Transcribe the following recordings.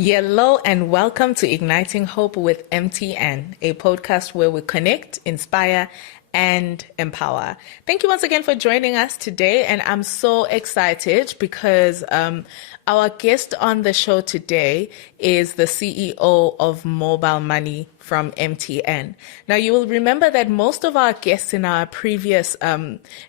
Hello and welcome to Igniting Hope with MTN, a podcast where we connect, inspire, and empower. Thank you once again for joining us today. And I'm so excited because our guest on the show today is the CEO of Mobile Money from MTN. Now, you will remember that most of our guests in our previous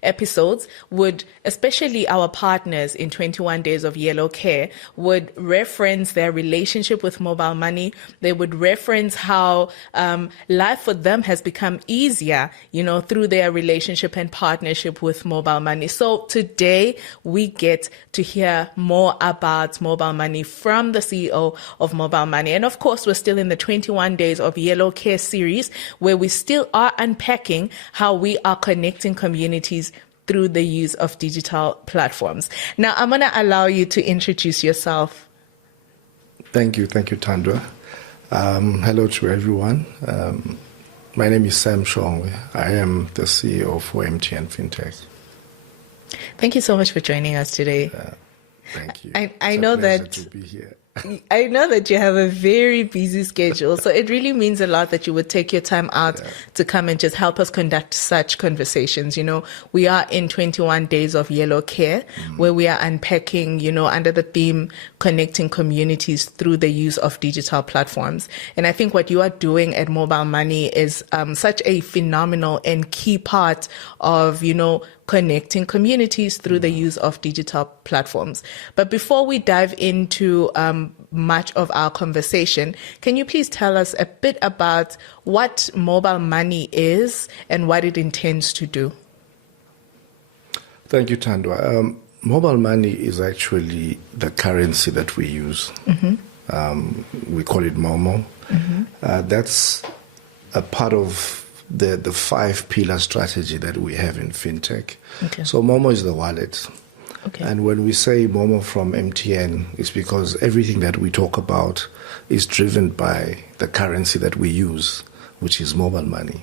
episodes would, especially our partners in 21 Days of Yellow Care, would reference their relationship with mobile money. They would reference how life for them has become easier, through their relationship and partnership with mobile money. So today we get to hear more about mobile money from the CEO of Mobile Money. And of course, we're still in the 21 Days of Yellow Care series, where we still are unpacking how we are connecting communities through the use of digital platforms. Now, I'm going to allow you to introduce yourself. Thank you, Tandra. Hello to everyone. My name is Sam Shongwe. I am the CEO for MTN FinTech. Thank you so much for joining us today. Thank you. I know that to be here. I know that you have a very busy schedule, so it really means a lot that you would take your time out to come and just help us conduct such conversations. We are in 21 Days of Yellow Care, where we are unpacking, under the theme, connecting communities through the use of digital platforms. And I think what you are doing at Mobile Money is such a phenomenal and key part of, connecting communities through the use of digital platforms. But before we dive into much of our conversation, can you please tell us a bit about what Mobile Money is and what it intends to do? Thank you, Tandwa. Mobile money is actually the currency that we use. We call it MoMo. That's a part of the 5-pillar strategy that we have in FinTech. Okay. So MoMo is the wallet. Okay. And when we say MoMo from MTN, it's because everything that we talk about is driven by the currency that we use, which is mobile money.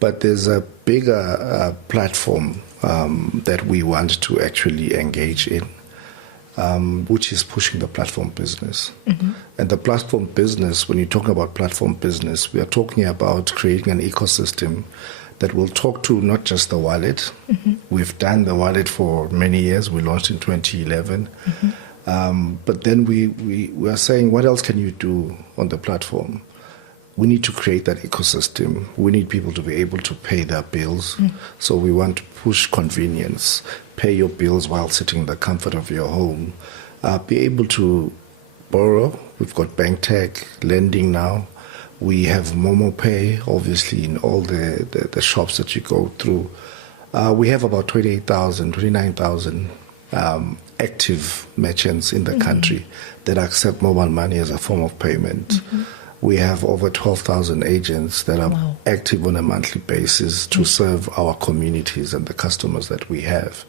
But there's a bigger platform that we want to actually engage in, which is pushing the platform business. And the platform business, when you talk about platform business, we are talking about creating an ecosystem that will talk to not just the wallet. We've done the wallet for many years. We launched in 2011. But then we are saying, what else can you do on the platform? We need to create that ecosystem. We need people to be able to pay their bills. So we want to push convenience, pay your bills while sitting in the comfort of your home, be able to borrow. We've got bank tech, lending now. We have MoMo Pay, obviously, in all the shops that you go through. We have about 29,000 active merchants in the country that accept mobile money as a form of payment. We have over 12,000 agents that are active on a monthly basis to serve our communities and the customers that we have.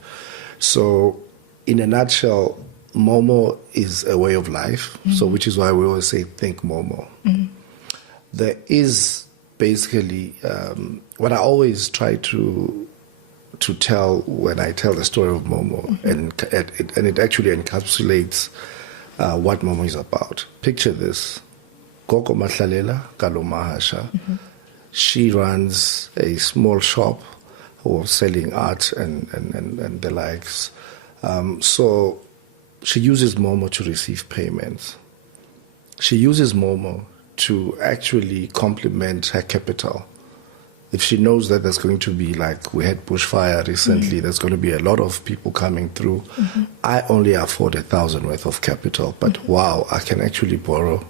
So, in a nutshell, MoMo is a way of life, so which is why we always say, think MoMo. There is basically, what I always try to tell when I tell the story of MoMo, and it actually encapsulates what MoMo is about. Picture this. Gogo Mahlalela Kalomahasha. She runs a small shop or selling art and the likes. So she uses MoMo to receive payments. She uses MoMo to actually complement her capital. If she knows that there's going to be, like we had bushfire recently, there's going to be a lot of people coming through. I only afford 1,000 worth of capital, but wow, I can actually borrow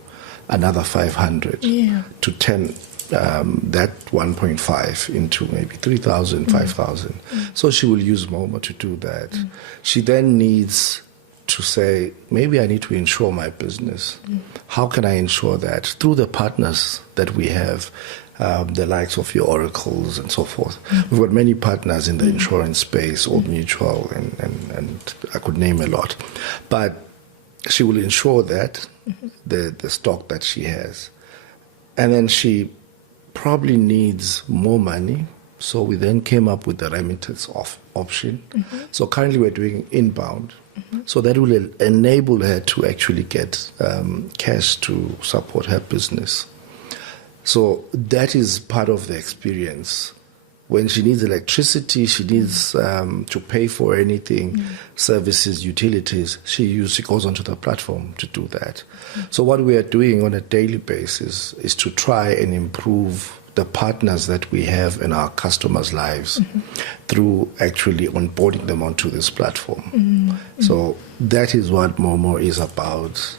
another 500 to 10 that 1.5 into maybe 3,000, 5,000. So she will use MoMo to do that. She then needs to say, maybe I need to insure my business. How can I insure that? Through the partners that we have, the likes of your Oracles and so forth. We've got many partners in the insurance space, Old Mutual, and I could name a lot. But she will insure that, the stock that she has. And then she probably needs more money So we then came up with the remittance option. So currently we're doing inbound. So that will enable her to actually get cash to support her business. So that is part of the experience. When she needs electricity, she needs to pay for anything, services, utilities, she goes onto the platform to do that. So what we are doing on a daily basis is to try and improve the partners that we have in our customers' lives through actually onboarding them onto this platform. So that is what MoMo is about,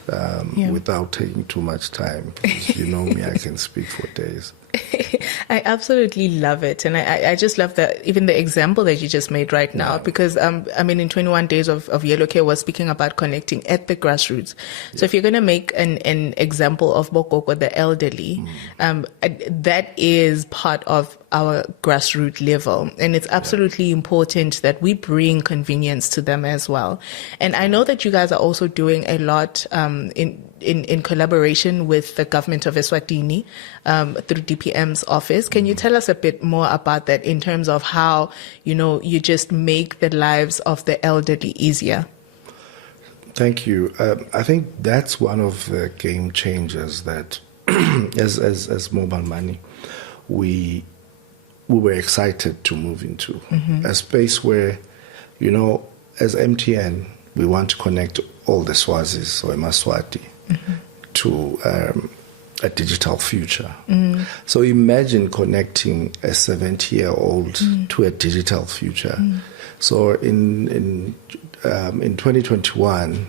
without taking too much time. You know me, I can speak for days. I absolutely love it. And I just love that, even the example that you just made right now, because, I mean, in 21 Days of Yellow Care, we're speaking about connecting at the grassroots. So if you're going to make an example of Bokoko, the elderly, that is part of our grassroots level. And it's absolutely important that we bring convenience to them as well. And I know that you guys are also doing a lot in collaboration with the government of Eswatini through DPM's office. Can you tell us a bit more about that in terms of how, you just make the lives of the elderly easier? Thank you. I think that's one of the game changers that, as mobile money, we were excited to move into a space where, as MTN, we want to connect all the Swazis or Maswati to a digital future. So imagine connecting a 70-year-old to a digital future. So in 2021,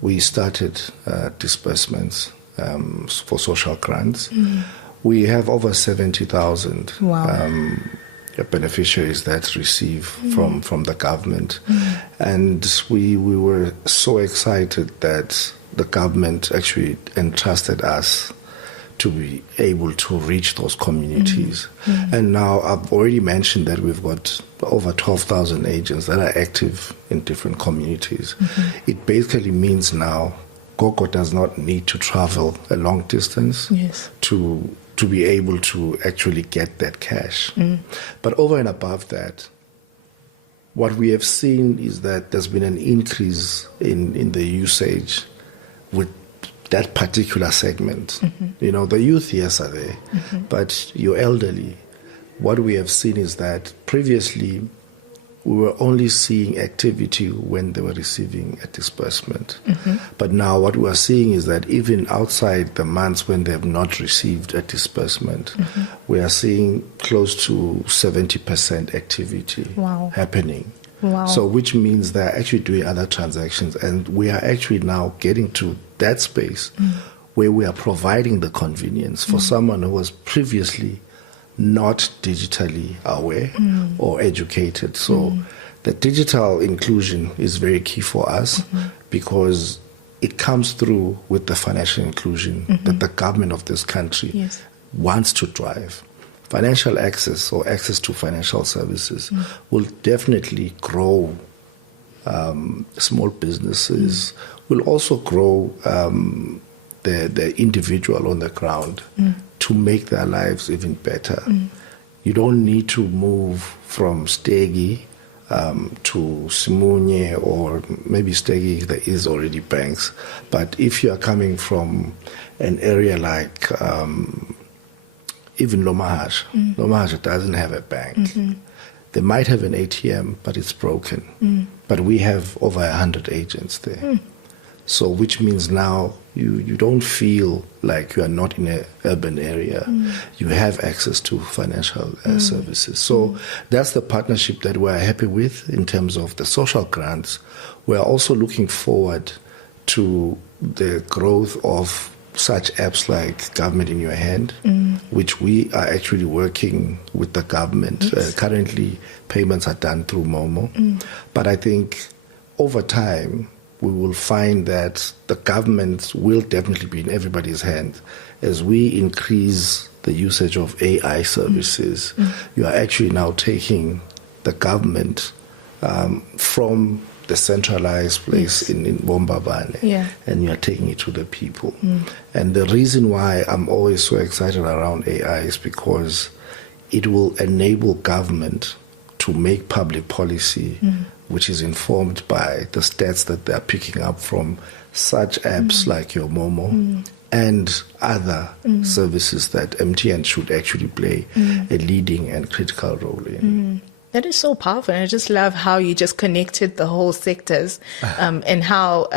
we started disbursements for social grants. We have over 70,000 beneficiaries that receive from the government. And we were so excited that the government actually entrusted us to be able to reach those communities. And now I've already mentioned that we've got over 12,000 agents that are active in different communities. It basically means now Gogo does not need to travel a long distance to be able to actually get that cash. But over and above that, what we have seen is that there's been an increase in the usage with that particular segment. The youth, yes, are there, but your elderly, what we have seen is that previously we were only seeing activity when they were receiving a disbursement. But now what we are seeing is that even outside the months when they have not received a disbursement, we are seeing close to 70% activity happening. So which means they're actually doing other transactions. And we are actually now getting to that space where we are providing the convenience for someone who was previously not digitally aware or educated. So the digital inclusion is very key for us because it comes through with the financial inclusion that the government of this country wants to drive. Financial access or access to financial services will definitely grow small businesses, will also grow the individual on the ground to make their lives even better. You don't need to move from Stegi to Simunye, or maybe Stegi, there is already banks. But if you are coming from an area like even Lomahasha, Lomahasha doesn't have a bank. They might have an ATM, but it's broken. But we have over 100 agents there. So which means now you don't feel like you are not in an urban area. You have access to financial services. So that's the partnership that we're happy with in terms of the social grants. We're also looking forward to the growth of such apps like Government in Your Hand, which we are actually working with the government. Currently, payments are done through MoMo. But I think over time, we will find that the government will definitely be in everybody's hand. As we increase the usage of AI services, you are actually now taking the government from the centralized place in Bombabane, and you are taking it to the people. And the reason why I'm always so excited around AI is because it will enable government to make public policy which is informed by the stats that they're picking up from such apps like your MoMo and other services that MTN should actually play a leading and critical role in. That is so powerful. And I just love how you just connected the whole sectors and how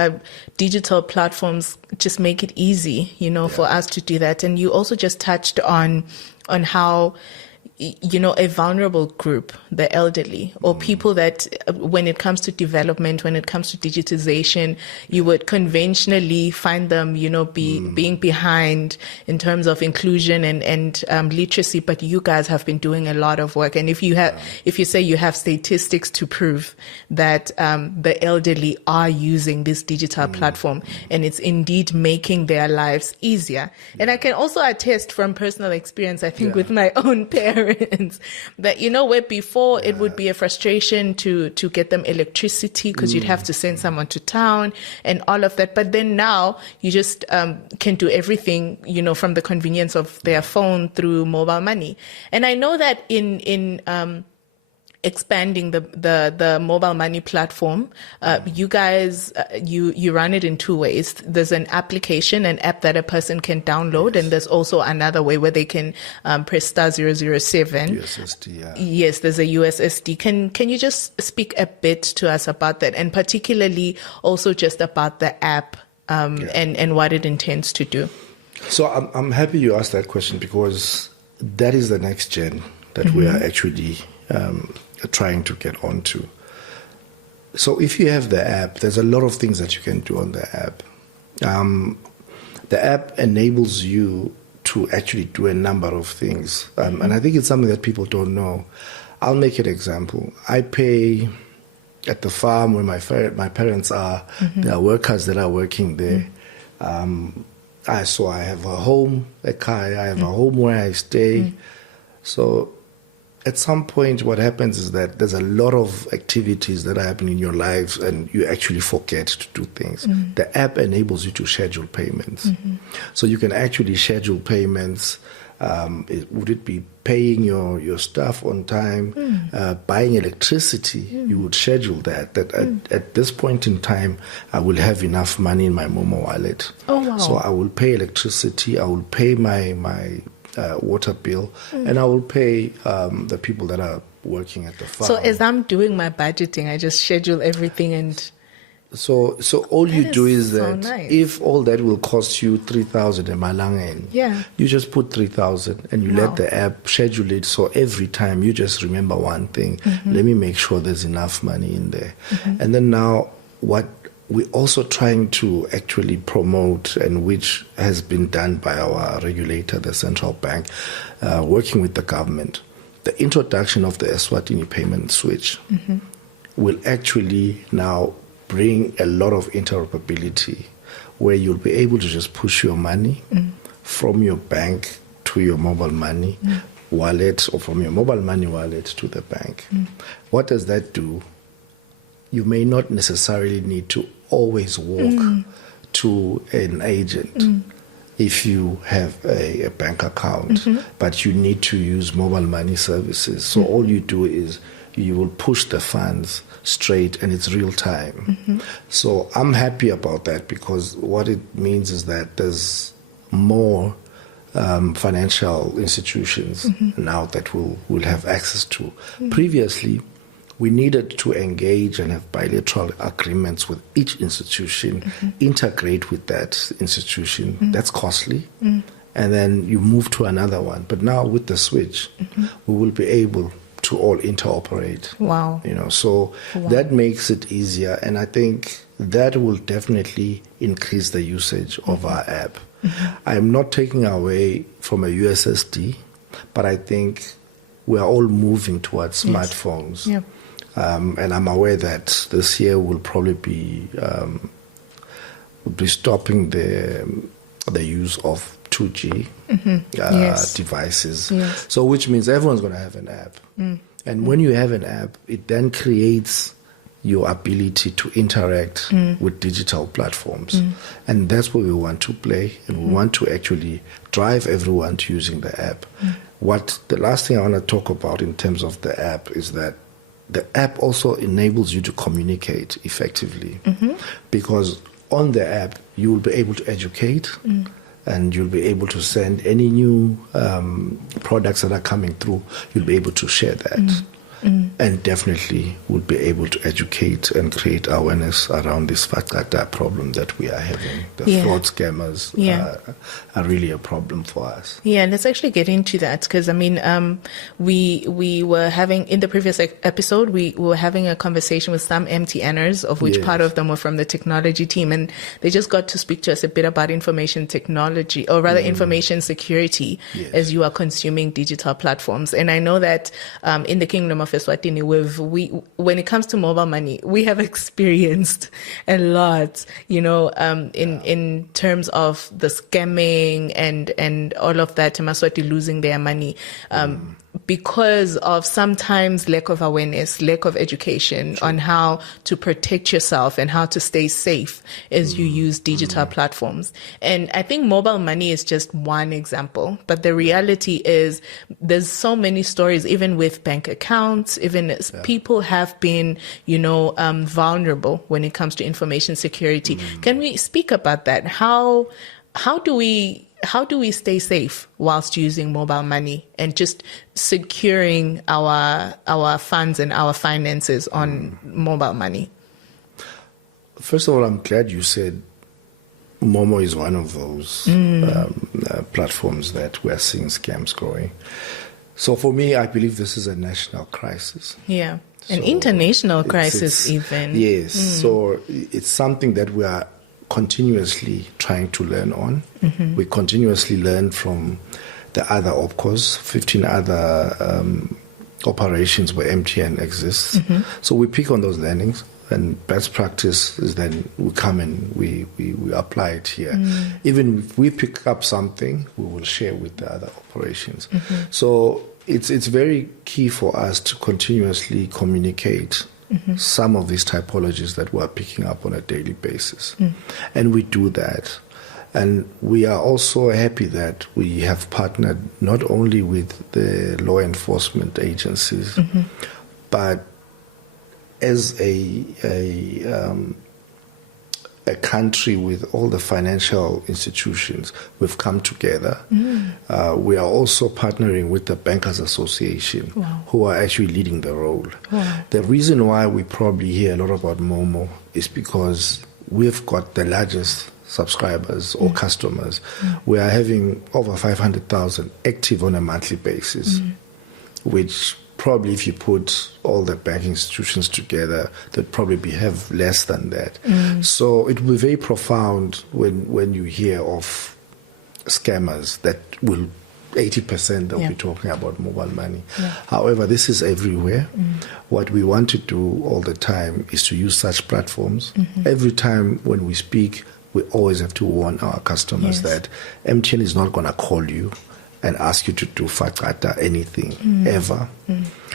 digital platforms just make it easy, for us to do that. And you also just touched on how, a vulnerable group, the elderly, or people that when it comes to development, when it comes to digitization, you would conventionally find them, being behind in terms of inclusion and literacy. But you guys have been doing a lot of work. And if you say you have statistics to prove that the elderly are using this digital platform and it's indeed making their lives easier. And I can also attest from personal experience, I think with my own parents, that where before it would be a frustration to get them electricity because you'd have to send someone to town and all of that, but then now you just can do everything from the convenience of their phone through mobile money. And I know that in expanding the mobile money platform, you guys, you run it in two ways. There's an application, an app that a person can download, and there's also another way where they can press star 007. USSD, yeah. Yes, there's a USSD. Can you just speak a bit to us about that, and particularly also just about the app and what it intends to do? So I'm happy you asked that question, because that is the next gen that we are actually trying to get onto. So if you have the app, there's a lot of things that you can do on the app. The app enables you to actually do a number of things. And I think it's something that people don't know. I'll make an example. I pay at the farm where my parents are. There are workers that are working there. So I have a home, a car, I have a home where I stay. So at some point, what happens is that there's a lot of activities that are happening in your lives and you actually forget to do things. The app enables you to schedule payments. So you can actually schedule payments. Would it be paying your stuff on time, buying electricity? You would schedule that at this point in time, I will have enough money in my MoMo wallet. Oh, wow. So I will pay electricity, I will pay my water bill, and I will pay the people that are working at the farm. So as I'm doing my budgeting, I just schedule everything, and so all you do is so that nice. If all that will cost you 3,000 a malanga, you just put 3,000 and you let the app schedule it. So every time you just remember one thing, let me make sure there's enough money in there. And then now what we're also trying to actually promote, and which has been done by our regulator, the central bank, working with the government, the introduction of the Eswatini payment switch will actually now bring a lot of interoperability, where you'll be able to just push your money from your bank to your mobile money wallet, or from your mobile money wallet to the bank. What does that do? You may not necessarily need to always walk to an agent if you have a bank account, but you need to use mobile money services. So all you do is you will push the funds straight, and it's real time. So I'm happy about that, because what it means is that there's more financial institutions now that we'll have access to. Previously, we needed to engage and have bilateral agreements with each institution, integrate with that institution. That's costly. And then you move to another one. But now with the switch, we will be able to all interoperate. Wow. So that makes it easier. And I think that will definitely increase the usage of our app. I'm not taking away from a USSD, but I think we are all moving towards smartphones. And I'm aware that this year will probably be stopping the use of 2G devices. So which means everyone's going to have an app. And when you have an app, it then creates your ability to interact with digital platforms. And that's where we want to play. And we want to actually drive everyone to using the app. the last thing I want to talk about in terms of the app is that the app also enables you to communicate effectively, because on the app you will be able to educate, and you'll be able to send any new products that are coming through. You'll be able to share that. And definitely will be able to educate and create awareness around this Fakata problem that we are having. The fraud scammers are really a problem for us. Yeah, let's actually get into that, because I mean, we were having, in the previous episode, we were having a conversation with some MTNers, of which part of them were from the technology team, and they just got to speak to us a bit about information technology, or rather information security, as you are consuming digital platforms. And I know that in the Kingdom of Eswatini, when it comes to mobile money, we have experienced a lot, in terms of the scamming and all of that, Maswati losing their money. Because of sometimes lack of awareness, lack of education on how to protect yourself and how to stay safe as you use digital platforms. And I think mobile money is just one example, but the reality is there's so many stories, even with bank accounts, even as people have been, vulnerable when it comes to information security. Can we speak about that? How do we stay safe whilst using mobile money and just securing our funds and our finances on mobile money? First of all, I'm glad you said MoMo is one of those platforms that we're seeing scams growing. So for me, I believe this is a national crisis. Yeah, an international crisis even. Yes, so it's something that we are continuously trying to learn on. We continuously learn from the other OPCOs, 15 other operations where MTN exists. So we pick on those learnings, and best practice is then we come and we apply it here. Even if we pick up something, we will share with the other operations. So it's very key for us to continuously communicate some of these typologies that we're picking up on a daily basis. And we do that. And we are also happy that we have partnered not only with the law enforcement agencies, but as a country with all the financial institutions, we've come together. We are also partnering with the Bankers Association, who are actually leading the role. The reason why we probably hear a lot about MoMo is because we've got the largest subscribers or customers. We are having over 500,000 active on a monthly basis, which probably if you put all the banking institutions together, they'd probably have less than that. So it will be very profound when you hear of scammers that will 80% they'll be talking about mobile money. However, this is everywhere. What we want to do all the time is to use such platforms. Every time when we speak, we always have to warn our customers that MTN is not going to call you and ask you to do Fakata anything ever.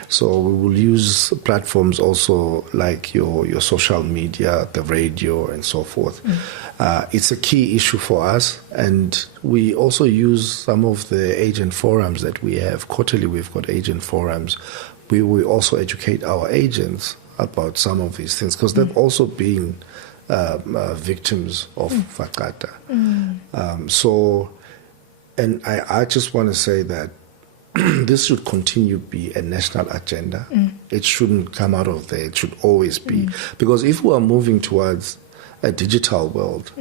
So we will use platforms also like your social media, the radio, and so forth. It's a key issue for us, and we also use some of the agent forums that we have. Quarterly, we've got agent forums. We also educate our agents about some of these things, because they've also been victims of Fakata. And I just want to say that this should continue to be a national agenda. It shouldn't come out of there. It should always be. Because if we are moving towards a digital world,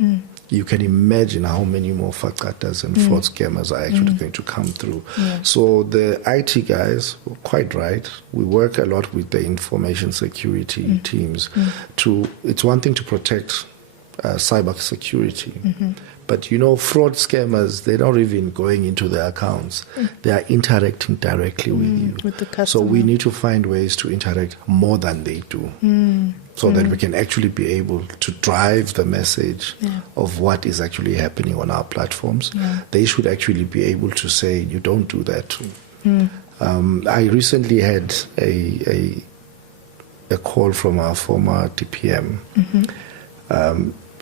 you can imagine how many more Fakatas and fraud scammers are actually going to come through. So the IT guys were quite right. We work a lot with the information security teams. It's one thing to protect cyber security. But fraud scammers, they're not even going into their accounts. They are interacting directly with you. With the customer. So we need to find ways to interact more than they do. So that we can actually be able to drive the message of what is actually happening on our platforms. They should actually be able to say, you don't do that. I recently had a call from our former DPM.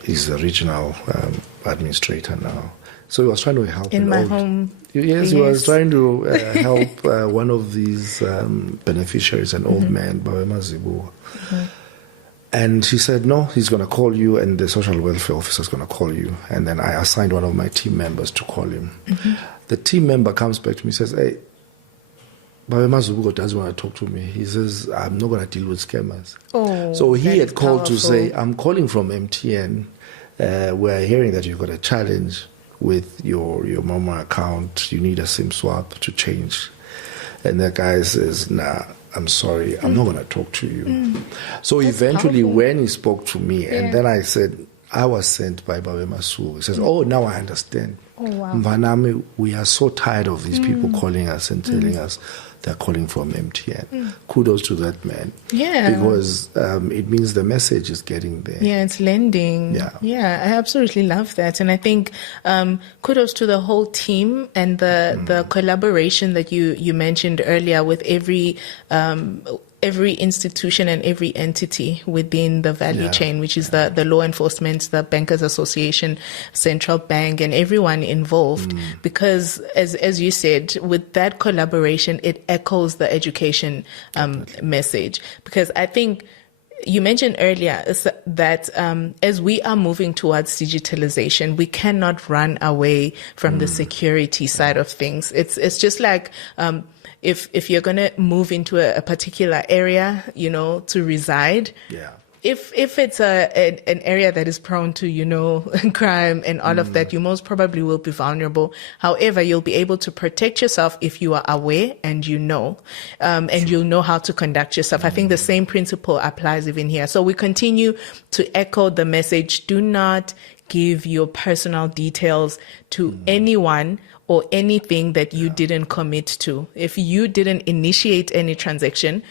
He's the regional administrator now. So he was trying to help. In my home. Yes, he was trying to help one of these beneficiaries, an old man, Baba Mazibu. And he said, no, he's going to call you, and the social welfare officer is going to call you. And then I assigned one of my team members to call him. The team member comes back to me and says, hey, Baba Mazubuko doesn't want to talk to me. He says, I'm not going to deal with scammers. So he had called to say, I'm calling from MTN. We're hearing that you've got a challenge with your MoMo account. You need a SIM swap to change. And the guy says, nah, I'm sorry, I'm not going to talk to you. So that's eventually powerful. When he spoke to me, and then I said, I was sent by Baba Masu. He says, oh, now I understand. Oh, wow. Mvaname, we are so tired of these people calling us and telling us they're calling from MTN. Kudos to that man. Yeah. Because it means the message is getting there. Yeah, it's lending. Yeah, I absolutely love that. And I think kudos to the whole team and the collaboration that you mentioned earlier with every institution and every entity within the value chain, which is the law enforcement, the Bankers Association, Central Bank, and everyone involved. Because as you said, with that collaboration, it echoes the education message. Because I think you mentioned earlier that as we are moving towards digitalization, we cannot run away from the security side of things. It's just like if you're going to move into a particular area, to reside, if it's an area that is prone to, crime and all of that, you most probably will be vulnerable. However, you'll be able to protect yourself if you are aware and and you'll know how to conduct yourself. I think the same principle applies even here. So we continue to echo the message: do not give your personal details to anyone or anything that you didn't commit to. If you didn't initiate any transaction,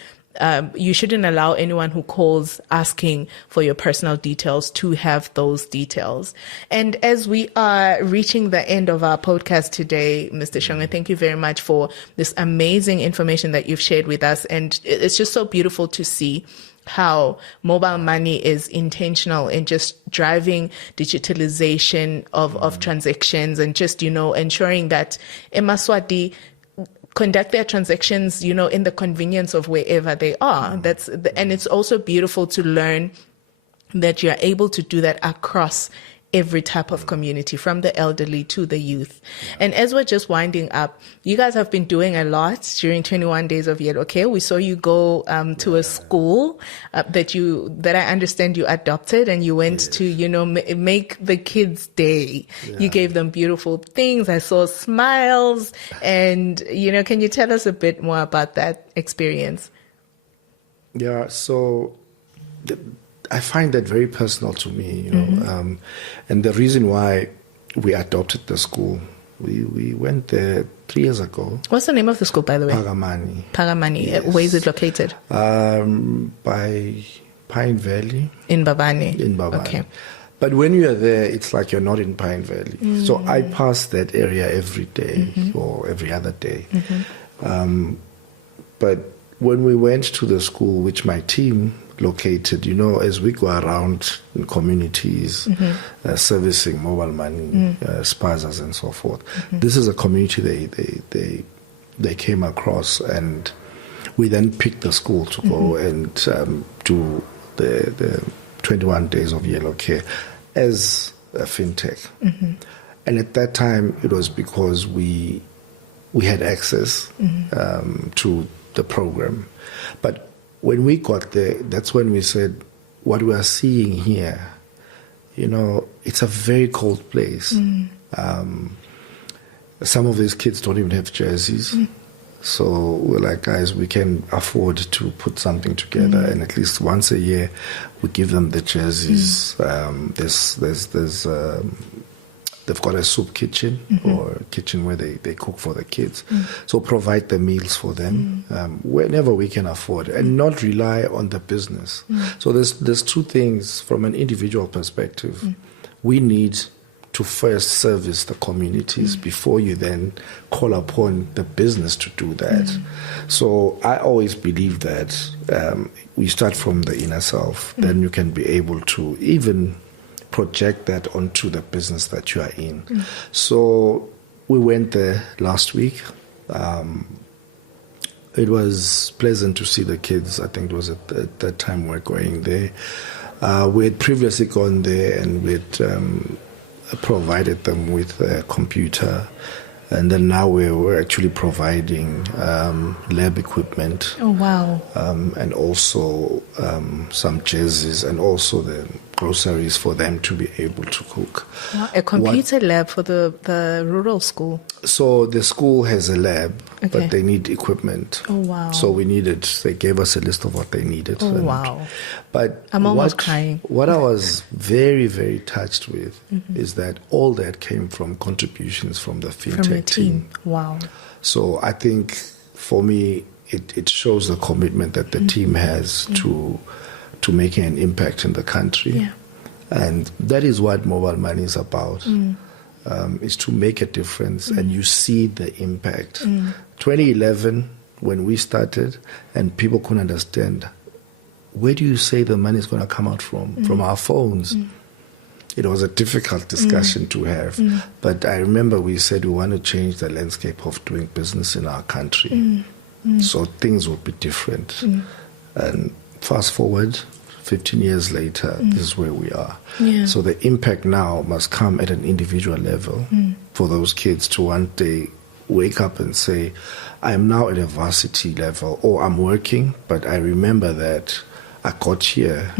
you shouldn't allow anyone who calls asking for your personal details to have those details. And as we are reaching the end of our podcast today, Mr. Shongwe, thank you very much for this amazing information that you've shared with us. And it's just so beautiful to see how mobile money is intentional in just driving digitalization of transactions and just, ensuring that eMaswati conduct their transactions, in the convenience of wherever they are. And it's also beautiful to learn that you're able to do that across every type of community, from the elderly to the youth. And as we're just winding up, you guys have been doing a lot during 21 Days of Yellow Care. We saw you go to a school that I understand you adopted, and you went to, make the kids' day. You gave them beautiful things. I saw smiles. And, can you tell us a bit more about that experience? Yeah, so I find that very personal to me, and the reason why we adopted the school, we went there 3 years ago. What's the name of the school, by the way? Pagamani. Yes. Where is it located? By Pine Valley. In Bavani? In Bavani. Okay. But when you are there, it's like you're not in Pine Valley. So I pass that area every day or every other day. But when we went to the school, which my team located, as we go around in communities, servicing mobile money, spazas and so forth. This is a community they came across, and we then picked the school to go and do the 21 Days of Yellow Care as a fintech. And at that time, it was because we had access to the program. But when we got there, that's when we said, what we are seeing here, it's a very cold place. Some of these kids don't even have jerseys. So we're like, guys, we can afford to put something together, and at least once a year, we give them the jerseys. They've got a soup kitchen or a kitchen where they cook for the kids. So provide the meals for them whenever we can afford, and not rely on the business. So there's two things from an individual perspective. We need to first service the communities before you then call upon the business to do that. So I always believe that we start from the inner self, then you can be able to even project that onto the business that you are in. So we went there last week. It was pleasant to see the kids. I think it was at that time we were going there. We had previously gone there and we had provided them with a computer. And then now we're actually providing lab equipment. Oh, wow. And also some jerseys and also the groceries for them to be able to cook. Wow. A computer lab for the rural school? So the school has a lab, Okay. but they need equipment. Oh, wow. So they gave us a list of what they needed. Oh, wow. But I'm almost crying. What I was very, very touched with is that all that came from contributions from the fintech team. Wow. So I think for me, it shows the commitment that the team has to making an impact in the country. Yeah. And that is what mobile money is about, is to make a difference and you see the impact. 2011, when we started and people couldn't understand, where do you say the money is going to come out from? From our phones. It was a difficult discussion to have. But I remember we said we want to change the landscape of doing business in our country. So things will be different. And fast forward, 15 years later, this is where we are. Yeah. So the impact now must come at an individual level for those kids to one day wake up and say, I am now at a varsity level, or I'm working, but I remember that I got here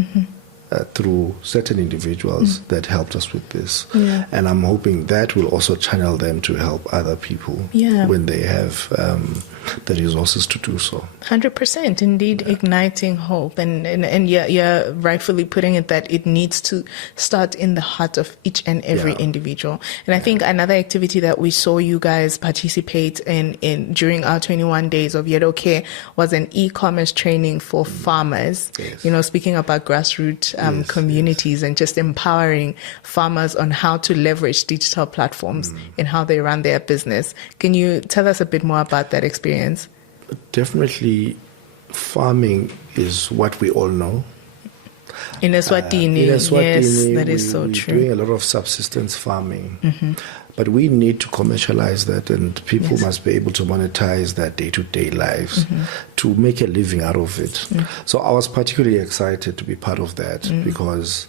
through certain individuals that helped us with this. Yeah. And I'm hoping that will also channel them to help other people when they have the resources to do so. 100%, indeed, igniting hope. And you're rightfully putting it that it needs to start in the heart of each and every individual. And I think another activity that we saw you guys participate in during our 21 days of Yedoke was an e-commerce training for farmers. Yes. You know, speaking about grassroots communities and just empowering farmers on how to leverage digital platforms in how they run their business. Can you tell us a bit more about that experience? Definitely, farming is what we all know. In Eswatini, yes, that is so true. We're doing a lot of subsistence farming. But we need to commercialize that, and people must be able to monetize their day-to-day lives to make a living out of it. So I was particularly excited to be part of that because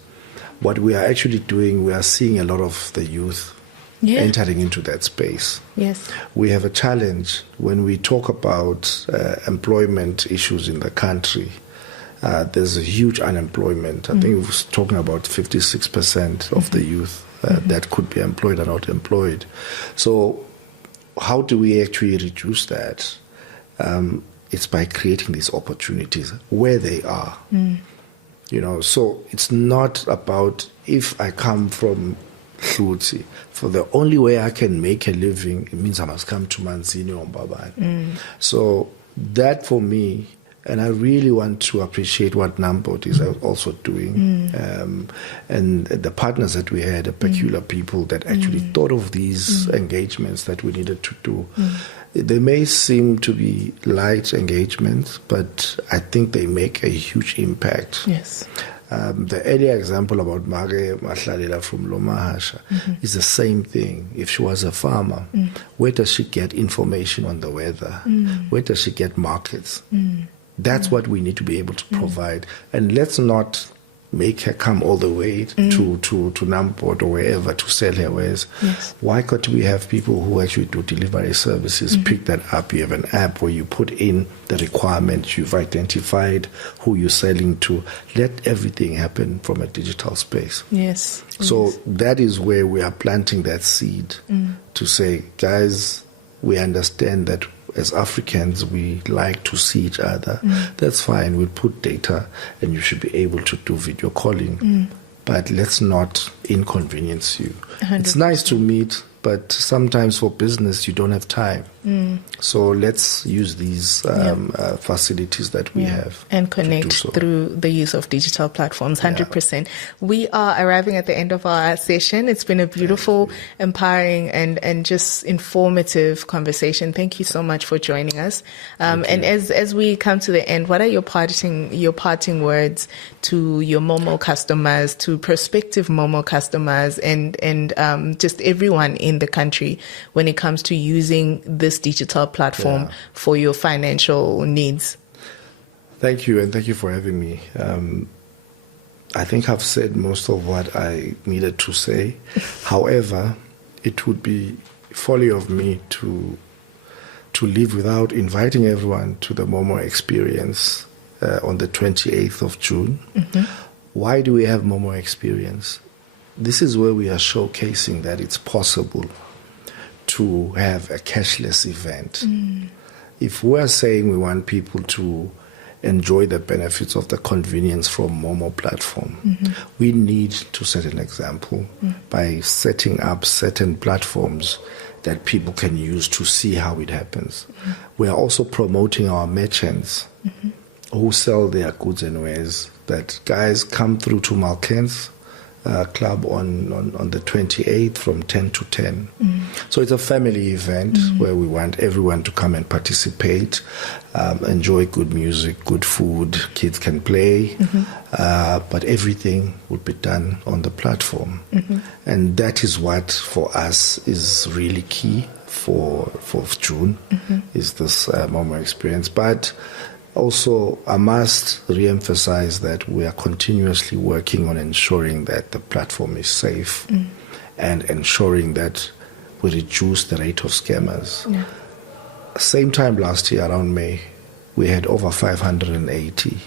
what we are actually doing, we are seeing a lot of the youth entering into that space. Yes. We have a challenge when we talk about employment issues in the country. There's a huge unemployment. I think we're talking about 56% of the youth that could be employed or not employed. So how do we actually reduce that? It's by creating these opportunities where they are. You know, so it's not about if I come from Hlutsi, for the only way I can make a living, it means I must come to Manzini or Mbabane. So that for me, and I really want to appreciate what Nambot is also doing. And the partners that we had, the peculiar people that actually thought of these engagements that we needed to do. They may seem to be light engagements, but I think they make a huge impact. Yes. The earlier example about Mage Mahlalela from Lomahasha is the same thing. If she was a farmer, where does she get information on the weather? Where does she get markets? That's what we need to be able to provide. And let's not make her come all the way to Namport or wherever to sell her wares. Yes. Why can't we have people who actually do delivery services pick that up? You have an app where you put in the requirements, you've identified who you're selling to. Let everything happen from a digital space. Yes. So that is where we are planting that seed to say, guys, we understand that as Africans, we like to see each other. That's fine. We'll put data and you should be able to do video calling. But let's not inconvenience you. 100%. It's nice to meet, but sometimes for business, you don't have time. So let's use these facilities that we have and connect so. through the use of digital platforms. 100%. We are arriving at the end of our session. It's been a beautiful, empowering, and just informative conversation. Thank you so much for joining us. And as we come to the end, what are your parting words to your MoMo customers, to prospective MoMo customers, and just everyone in the country when it comes to using this digital platform for your financial needs? Thank you, and thank you for having me. I think I've said most of what I needed to say. However, it would be folly of me to leave without inviting everyone to the MoMo experience on the 28th of June. Why do we have MoMo experience? This is where we are showcasing that it's possible to have a cashless event. If we're saying we want people to enjoy the benefits of the convenience from MoMo platform, we need to set an example by setting up certain platforms that people can use to see how it happens. We are also promoting our merchants who sell their goods and wares, that guys come through to Malken's club on the 28th from 10 to 10. So it's a family event where we want everyone to come and participate, enjoy good music, good food, kids can play, but everything would be done on the platform. And that is what for us is really key for June, is this MoMo experience. But also, I must re-emphasize that we are continuously working on ensuring that the platform is safe and ensuring that we reduce the rate of scammers. Same time last year, around May, we had over 580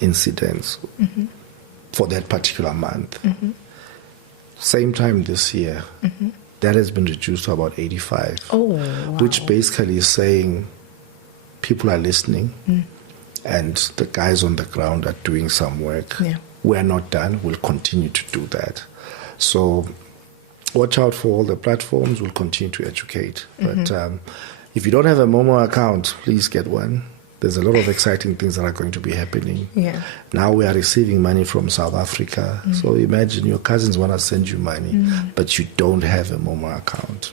incidents for that particular month. Same time this year, that has been reduced to about 85, which basically is saying people are listening, and the guys on the ground are doing some work. We're not done. We'll continue to do that. So watch out for all the platforms. We'll continue to educate. But if you don't have a MoMo account, please get one. There's a lot of exciting things that are going to be happening. Now we are receiving money from South Africa. So imagine your cousins want to send you money, but you don't have a MoMo account.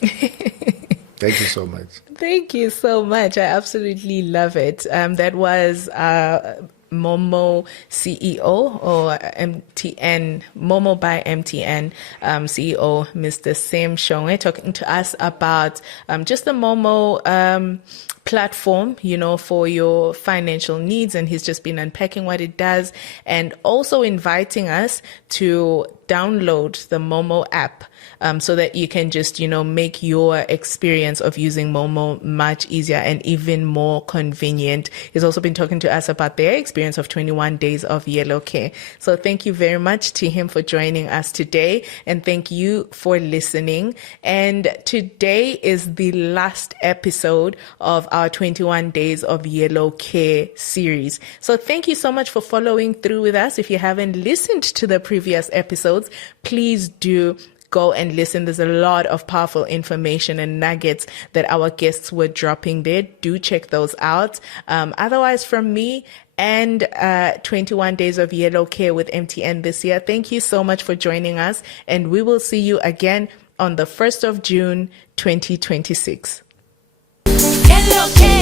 Thank you so much. Thank you so much. I absolutely love it. That was MoMo CEO or MTN, MoMo by MTN CEO, Mr. Sam Shongwe, talking to us about just the MoMo platform, for your financial needs. And he's just been unpacking what it does and also inviting us to download the MoMo app. So that you can just, make your experience of using MoMo much easier and even more convenient. He's also been talking to us about their experience of 21 days of Yellow Care. So thank you very much to him for joining us today. And thank you for listening. And today is the last episode of our 21 Days of Yellow Care series. So thank you so much for following through with us. If you haven't listened to the previous episodes, please do go and listen. There's a lot of powerful information and nuggets that our guests were dropping there. Do check those out. Otherwise, from me and 21 Days of Yellow Care with MTN this year, thank you so much for joining us. And we will see you again on the 1st of June, 2026. Yellow Care.